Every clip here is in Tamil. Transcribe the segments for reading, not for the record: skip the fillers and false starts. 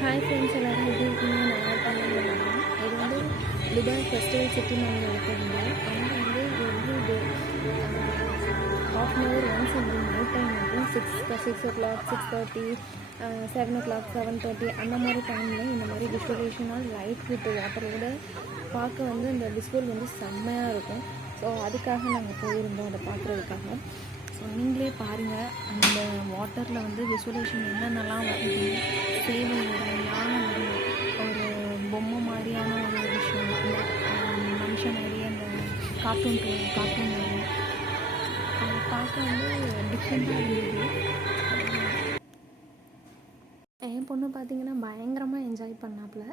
ஹாய் ஃப்ரெண்ட்ஸ், எல்லோரும் எப்படி இருக்கீங்க? நல்லா இருக்காங்கன்னு நினைக்கிறேன். இது வந்து துபாய் ஃபெஸ்டிவல் சிட்டி நாங்கள் எடுத்திருந்தோம். அங்கே வந்து எவ்ரி டே ½ ஒன்ஸ் வந்து நைட் டைம் மட்டும் 6 o'clock 6:30 7 o'clock 7:30 அந்த மாதிரி டைமில் இந்த மாதிரி விஷுவலேஷனாக லைட் வித் வாட்டரோட பார்க்க வந்து இந்த விஷுவல் வந்து செம்மையாக இருக்கும். ஸோ அதுக்காக நாங்கள் போயிருந்தோம் அதை பார்க்குறதுக்காக. ஸோ நீங்களே பாருங்கள், அந்த வாட்டரில் வந்து விஷுவலேஷன் என்னென்னலாம் வருது. சேவை வரும், யானை வரும், ஒரு பொம்மை மாதிரியான ஒரு விஷயம், அந்த மனுஷன் மாதிரியே அந்த கார்ட்டூன் வரும். அதை பார்க்க வந்து டிஃப்ரெண்ட்டாக இருந்தது. என் பொண்ணு பார்த்திங்கன்னா பயங்கரமாக என்ஜாய் பண்ணாப்புல.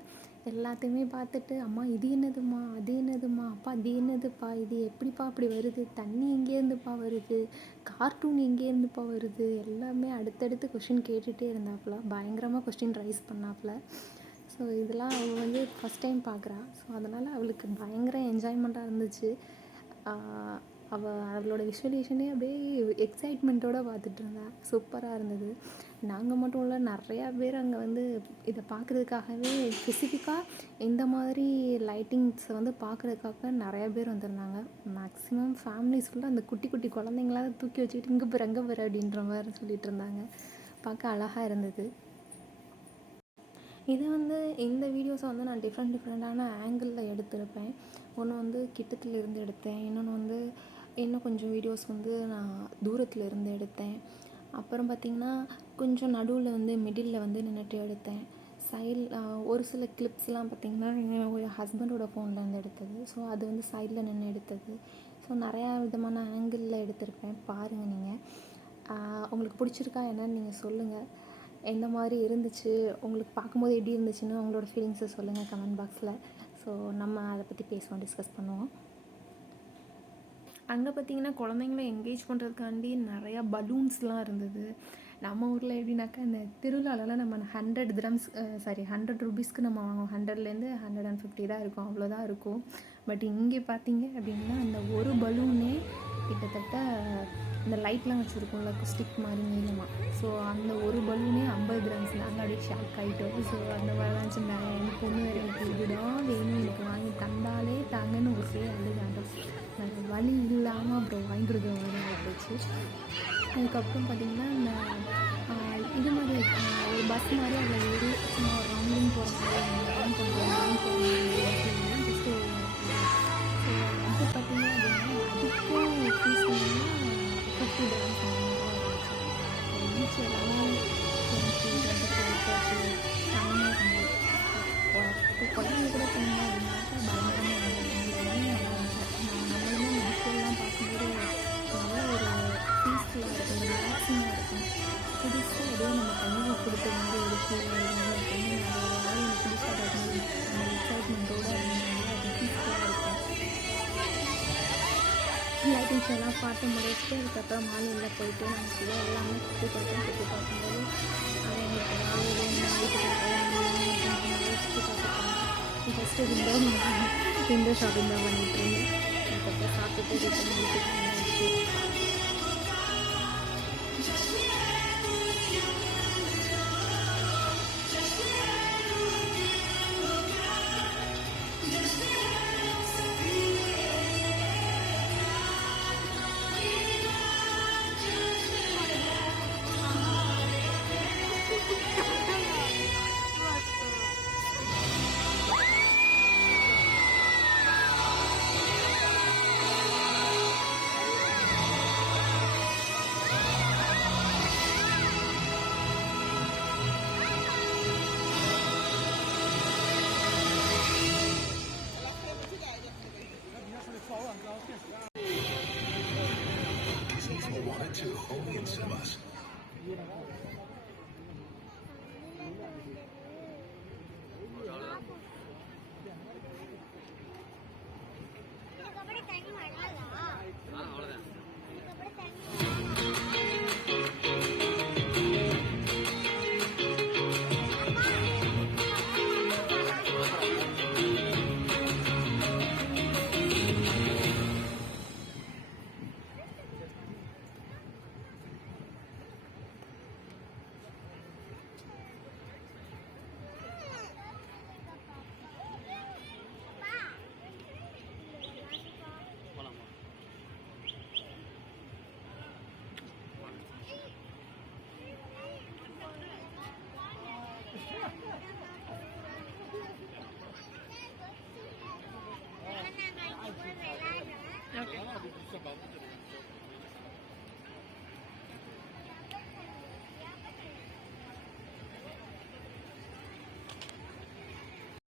எல்லாத்தையுமே பார்த்துட்டு, அம்மா இது என்னதும்மா, அது என்னதும்மா, அப்பா அது என்னதுப்பா, இது எப்படிப்பா அப்படி வருது, தண்ணி எங்கேருந்துப்பா வருது, கார்ட்டூன் எங்கேருந்துப்பா வருது, எல்லாமே அடுத்தடுத்து கொஷின் கேட்டுகிட்டே இருந்தாப்புல. பயங்கரமாக கொஸ்டின் ரைஸ் பண்ணாப்புல. ஸோ இதெல்லாம் அவள் வந்து ஃபஸ்ட் டைம் பார்க்குறா. ஸோ அதனால் அவளுக்கு பயங்கர என்ஜாய்மெண்ட்டாக இருந்துச்சு. அவளோட விஷுவலேஷனே அப்படியே எக்ஸைட்மெண்ட்டோடு பார்த்துட்டு இருந்தா. சூப்பராக இருந்தது. நாங்கள் மட்டும் இல்லை, நிறையா பேர் அங்கே வந்து இதை பார்க்குறதுக்காகவே ஸ்பெசிஃபிக்காக இந்த மாதிரி லைட்டிங்ஸை வந்து பார்க்குறதுக்காக நிறையா பேர் வந்திருந்தாங்க. மேக்ஸிமம் ஃபேமிலிஸ் ஃபுல்லாக அந்த குட்டி குட்டி குழந்தைங்களாம் தூக்கி வச்சுக்கிட்டு இங்கே போகிற அங்கே போகிற அப்படின்ற மாதிரி சொல்லிகிட்டு இருந்தாங்க. பார்க்க அழகாக இருந்தது. இதை வந்து இந்த வீடியோஸை வந்து நான் டிஃப்ரெண்ட்டான ஆங்கிளில் எடுத்திருப்பேன். ஒன்று வந்து கிட்டத்தில் இருந்து எடுத்தேன், இன்னொன்று வந்து இன்னும் கொஞ்சம் வீடியோஸ் வந்து நான் தூரத்தில் இருந்து எடுத்தேன். அப்புறம் பார்த்திங்கன்னா கொஞ்சம் நடுவில் வந்து மிடில் வந்து நின்றுட்டு எடுத்தேன். ஒரு சில கிளிப்ஸ்லாம் பார்த்திங்கன்னா என்னோட ஹஸ்பண்டோட ஃபோன்லேருந்து எடுத்தது. ஸோ அது வந்து சைடில் நின்று எடுத்தது. ஸோ நிறையா விதமான ஆங்கிளில் எடுத்திருப்பேன். பாருங்கள் நீங்கள். உங்களுக்கு பிடிச்சிருக்கா என்னன்னு நீங்கள் சொல்லுங்கள். எந்த மாதிரி இருந்துச்சு, உங்களுக்கு பார்க்கும்போது எப்படி இருந்துச்சுன்னு உங்களோட ஃபீலிங்ஸை சொல்லுங்கள் கமெண்ட் பாக்ஸில். ஸோ நம்ம அதை பற்றி பேசுவோம், டிஸ்கஸ் பண்ணுவோம். அங்கே பார்த்திங்கன்னா குழந்தைங்கள என்கேஜ் பண்ணுறதுக்காண்டி நிறையா பலூன்ஸ்லாம் இருந்தது. நம்ம ஊரில் எப்படின்னாக்கா இந்த திருவிழாலலாம் நம்ம 100 ரூபீஸ்க்கு நம்ம வாங்குவோம். 100லேருந்து 150 தான் இருக்கும், அவ்வளோதான் இருக்கும். பட் இங்கே பார்த்தீங்க அப்படின்னா அந்த ஒரு பலூனே கிட்டத்தட்ட இந்த லைட்லாம் வச்சுருக்கோம்ல ஸ்டிக் மாதிரி நீளமாக. ஸோ அந்த ஒரு பலூனே 50 கிராம்ஸ். நாங்கள் அப்படியே ஷாக் ஆகிட்டோம். ஸோ அந்த மாதிரிலாம் வச்சுருந்தாங்க. என் பொண்ணு வேறு எனக்கு இதுதான் வேணும், எனக்கு வாங்கி தந்தாலே தாங்கன்னு ஒரு அழுகாண்டோம். வேறு வழி இல்லாமல் அப்புறம் வாங்கி கொடுக்குற மாதிரி ஆகிடுச்சு. அதுக்கப்புறம் பார்த்திங்கன்னா இந்த இது மாதிரி ஒரு பஸ் மாதிரி அதில் ஏறி சும்மா ஒரு ரவுண்டிங் போகிற மாதிரி ஜஸ்ட்டு. ஸோ அது பார்த்திங்க அப்படின்னா அதுக்கும் ஃபீஸ் வந்து $50 இருந்துச்சு. பீச் எல்லாமே 20, 25, 30 அந்த மாதிரி இருந்தது. குழந்தைங்க கூட போனீங்க அப்படின்னாக்கா பயங்கரமாக இருந்தது. நல்லா இருந்துச்சு. நம்மளுமே நேச்சுரல்லாம் பார்க்கும்போது நல்ல ஒரு பீஸ்ஃபுல்லாக இருக்கும், ஒரு ரிலாக்ஸிங்காக இருக்கும். புதுசாக அப்படியே நம்ம தண்ணியை கொடுத்த மாதிரி ஒரு ஃபீல் வருது. தண்ணி நிறைய எனக்கு புதுசாக பார்க்கும்போது அந்த எக்ஸைட்மெண்ட்டோடு அப்படின்னால அது பீஸ்ஃபுல்லாக இருக்கும். லைட்டிங் ஷோலாம் பார்த்து முடிச்சுட்டு அதுக்கப்புறம் மாலையில் போயிட்டு நாங்கள் ஃபுல்லாக எல்லாமே சுற்றி பார்க்கும்போது அதை எங்களுக்கு ஏதாவது வேணும் வீட்டுக்கு சுற்றி பார்த்துருக்காங்க. ஃபஸ்ட்டு விண்டோ ஷாப்பிங் தான் பண்ணிகிட்டு இருந்தேன். அதுக்கப்புறம் சாப்பிட்டுட்டு ரிட்டர்ன் வீட்டுக்கு வந்துச்சு. Sabah